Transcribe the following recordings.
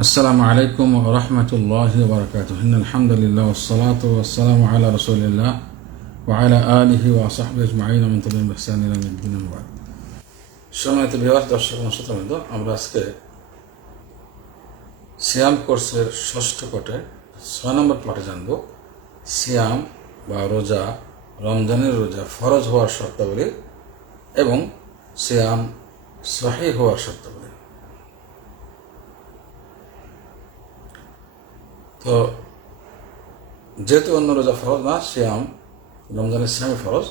السلام عليكم ورحمة الله وبركاته إن الحمد لله والصلاة والسلام على رسول الله وعلى آله وصحبه أجمعين ومن تبعهم بإحسان إلى يوم الدين أما بعد সম্মানিত বিভাগ দর্শক শ্রোতাবৃন্দ আমরা আজকে সিয়াম কোর্সের ষষ্ঠ পটে ছয় নম্বর পটে জানব সিয়াম বা রোজা রমজানের রোজা ফরজ হওয়ার শর্তাবলী এবং সিয়াম সহি হওয়ার শর্তাবলী তো যেহেতু অন্য রোজা ফরজ না, সিয়াম, রমজানের সিয়ামে ফরজ।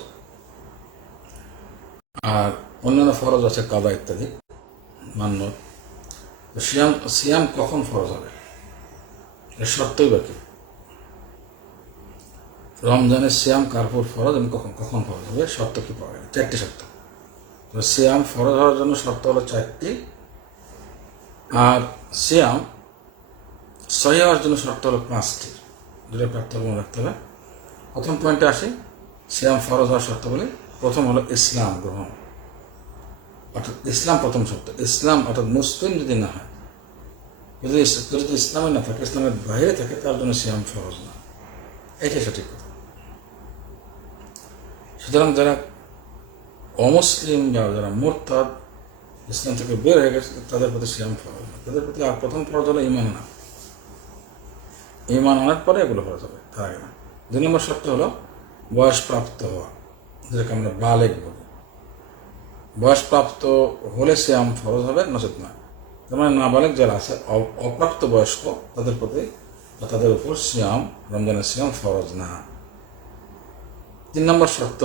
আর অন্যান্য ফরজ আছে কাদা ইত্যাদি, মান্য। তো সিয়াম সিয়াম কখন ফরজ হবে? এর শর্তই বাকি রমজানের সিয়াম কারপুর ফরজ এবং কখন কখন ফরজ হবে? শর্ত কি পাওয়া গেল? চারটি শর্ত। তো ফরজ হওয়ার জন্য শর্ত হলো চারটি। আর সিয়াম সহি হওয়ার জন্য শর্ত হলো পাঁচটি। দুটো প্রাপ্ত মনে রাখতে হবে। প্রথম পয়েন্টে আসি। সিয়াম ফরজ হওয়ার শর্ত বলে। প্রথম হলো ইসলাম গ্রহণ। অর্থাৎ ইসলাম প্রথম শর্ত। ইসলাম অর্থাৎ মুসলিম যদি না হয়, যদি যদি ইসলামে না থাকে, ইসলামের বাইরে থাকে, তার জন্য সিয়াম ফরজ না। এটাই সঠিক কথা। সুতরাং যারা অমুসলিম বা যারা মোরতাদ ইসলাম থেকে বের হয়ে গেছে, তাদের প্রতি সিয়াম ফরজ না। তাদের প্রতি আর প্রথম ফরজ হলো ইমান না। ইমান আনার পরে এগুলো ফরজ হবে তার আগে না দুই নম্বর শর্ত হলো বয়সপ্রাপ্ত হওয়া যেটাকে আমরা বালেক বলি। বয়সপ্রাপ্ত হলে সিয়াম ফরজ হবে নচেত না তার মানে নাবালেক যারা আছে অপ্রাপ্ত বয়স্ক তাদের প্রতি বা তাদের উপর সিয়াম রমজানের সিয়াম ফরজ না। তিন নম্বর শর্ত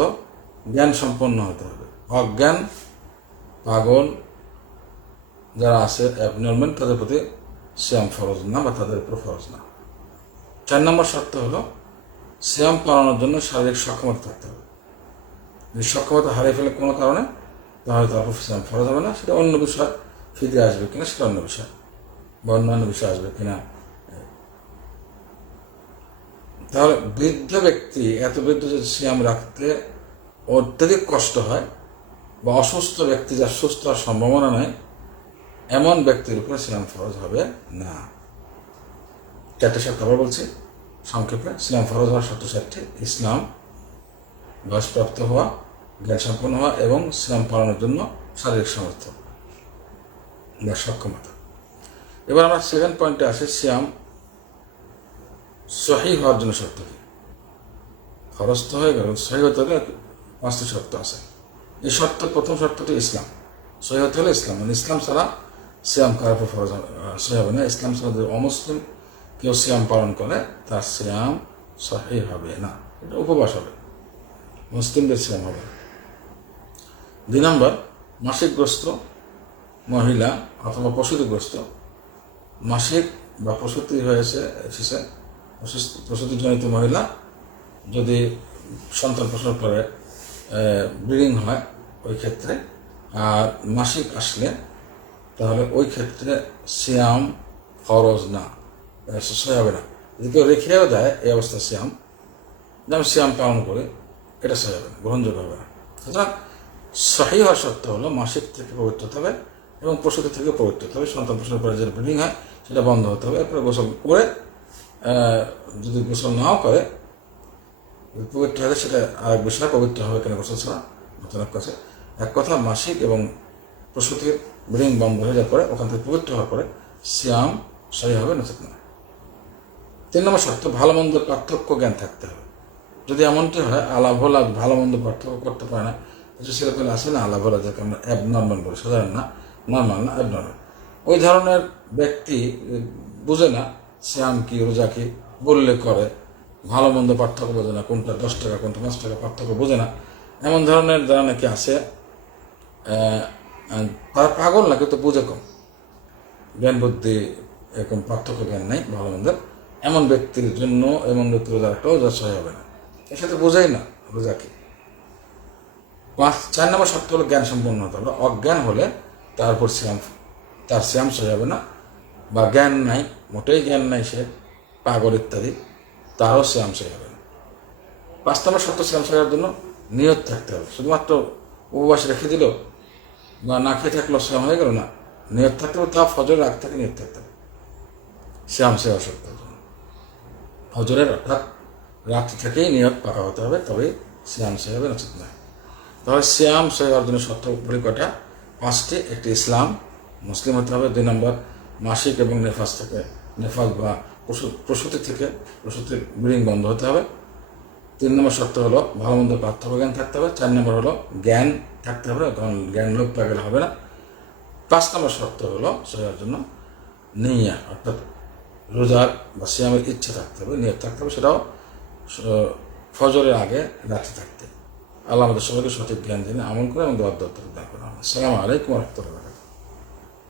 জ্ঞান সম্পন্ন হতে হবে। অজ্ঞান পাগল যারা আছে অ্যাবনর্মেন্ট তাদের প্রতি সিয়াম ফরজ না বা তাদের উপর ফরজ না। চার নম্বর শর্ত হলো সিয়াম পালনের জন্য শারীরিক সক্ষমতা থাকতে হবে। যদি সক্ষমতা হারিয়ে ফেলে কোনো কারণে, তাহলে তার উপর সিয়াম ফরজ হবে না, সেটা অন্য বিষয় ফিরে আসবে কিনা সেটা অন্য বিষয়, বা অন্যান্য বিষয় আসবে কিনা। তাহলে বৃদ্ধ ব্যক্তি, এত বৃদ্ধ যদি সিয়াম রাখতে অত্যধিক কষ্ট হয়, বা অসুস্থ ব্যক্তি যার সুস্থ হওয়ার সম্ভাবনা নেই, এমন ব্যক্তির উপরে সিয়াম ফরজ হবে না। চারটে শর্ত আবার বলছি, সংক্ষেপে। ইসলাম ফরজ হওয়ার শর্ত চারটি ইসলাম বয়সপ্রাপ্ত হওয়া জ্ঞান সম্পন্ন হওয়া এবং ইসলাম পালনের জন্য শারীরিক সামর্থ্য বা সক্ষমতা। এবার আমরা সেকেন্ড পয়েন্টে আসি, সিয়াম সহি হওয়ার জন্য শর্ত কি? খরচ তো হয়ে গেল, সহি হতে হলে পাঁচটি শর্ত আছে। এই শর্ত, প্রথম শর্তটি ইসলাম। সহি হতে হলে ইসলাম। মানে ইসলাম ছাড়া করার উপর ফরজ সহি হবে না। ইসলাম ছাড়া অমুসলিম কেউ সিয়াম পালন করে, তার সিয়াম সহি হবে না। এটা উপবাস হবে। মুসলিমদের সিয়াম হবে। দুই নম্বর মাসিকগ্রস্ত মহিলা অথবা প্রসূতিগ্রস্ত মাসিক বা প্রসূতি হয়েছে, এসেছে প্রসূতিজনিত মহিলা যদি সন্তান প্রসব করে ব্লিডিং হয় ওই ক্ষেত্রে, আর মাসিক আসলে তাহলে ওই ক্ষেত্রে সিয়াম ফরজ না। সে হবে না যদি কেউ রেখেও দেয় এই অবস্থা শ্যাম যেমন শ্যাম পালন করে, এটা সে হবে না, গ্রহণযোগ্য হবে না। সুতরাং সহি হওয়া সত্ত্বেও হলো মাসিক থেকে পবিত্র হবে এবং প্রসূতি থেকে পবিত্র হতে হবে। সন্তান প্রসব করে যে ব্লিডিং হয়, সেটা বন্ধ হতে হবে। এরপরে গোসল করে যদি গোসল নাও করে পবিত্র হলে সেটা আরেক বিষয় পবিত্র হবে কেন গোসল ছাড়া? এক কথা এক কথা মাসিক এবং প্রসূতির ব্রিং বন্ধ হয়ে যাওয়ার পরে, ওখান থেকে পবিত্র হওয়ার পরে শ্যাম সহি হবে না? তিন নম্বর শর্ত ভালো মন্দ পার্থক্য জ্ঞান থাকতে হবে। যদি এমনটি হয় আলাভোলা ভালো মন্দ পার্থক্য করতে পারে না। কিছু সেরকম আছে না আলাভোলা যাকে আমরা অ্যাবনর্মাল বলি সাধারণ না নর্মাল না অ্যাবনর্মাল ওই ধরনের ব্যক্তি বুঝে না শ্যাম কি রোজা কি বললে করে ভালো মন্দ পার্থক্য বোঝে না কোনটা দশ টাকা কোনটা পাঁচ টাকা পার্থক্য বোঝে না। এমন ধরনের যারা নাকি আহ, তারা পাগল না কিন্তু বুঝে কম। জ্ঞান বুদ্ধি এরকম পার্থক্য জ্ঞান নেই ভালো মন্দের। এমন ব্যক্তির জন্য এমন ব্যক্তির রোজা একটা রোজা সহায় হবে না। এর সাথে বোঝাই না রোজাকে পাঁচ, চার নম্বর শর্ত হলো জ্ঞান সম্পন্ন হতে হবে অজ্ঞান হলে তারপর শ্যাম, তার শ্যাম সহে হবে না, বা জ্ঞান নাই, মোটেই জ্ঞান নাই সে, পাগল ইত্যাদি, তারও শ্যাম সহে হবে না। পাঁচ নম্বর শর্ত শ্যাম সহায়ের জন্য নিয়ত থাকতে হবে। শুধুমাত্র উপবাস রেখে দিল, বা না খেয়ে থাকল শ্যাম হয়ে গেল না, নিয়ত থাকতে হবে, তা ফজর রাগ থেকে নিয়ত থাকতে হবে। শ্যাম সেবা সত্য হজরের অর্থাৎ রাত্রি থেকেই নিয়ত পাকা হতে হবে, তবে শ্যাম সে হবে নচিত নয়। তবে শ্যাম সে অর্জনের শর্ত উপরে কটা পাঁচটি, একটি ইসলাম, মুসলিম হতে হবে, দুই নম্বর মাসিক এবং নেফাস থেকে, নেফাস বা প্রসূ- প্রসূতি থেকে প্রসূতির ব্রিডিং বন্ধ হতে হবে। তিন নম্বর শর্ত হলো ভালো মন্দ পার্থক্য জ্ঞান থাকতে হবে। চার নম্বর হলো জ্ঞান থাকতে হবে, কারণ জ্ঞান লোপ পাওয়া গেলে হবে না। পাঁচ নম্বর শর্ত হলো সেটার জন্য নিয়া, অর্থাৎ রোজার বা সিয়ামের ইচ্ছে থাকতে হবে, নিয়ত থাকতে হবে, সেটাও ফজরের আগে রাত্রে থাকতে। আল্লাহ আমাদের সবাইকে সঠিক জ্ঞান দিনে, আমল করে এবং দোয়ার করে দান করা আসসালামু আলাইকুম রহমতুল্লাহ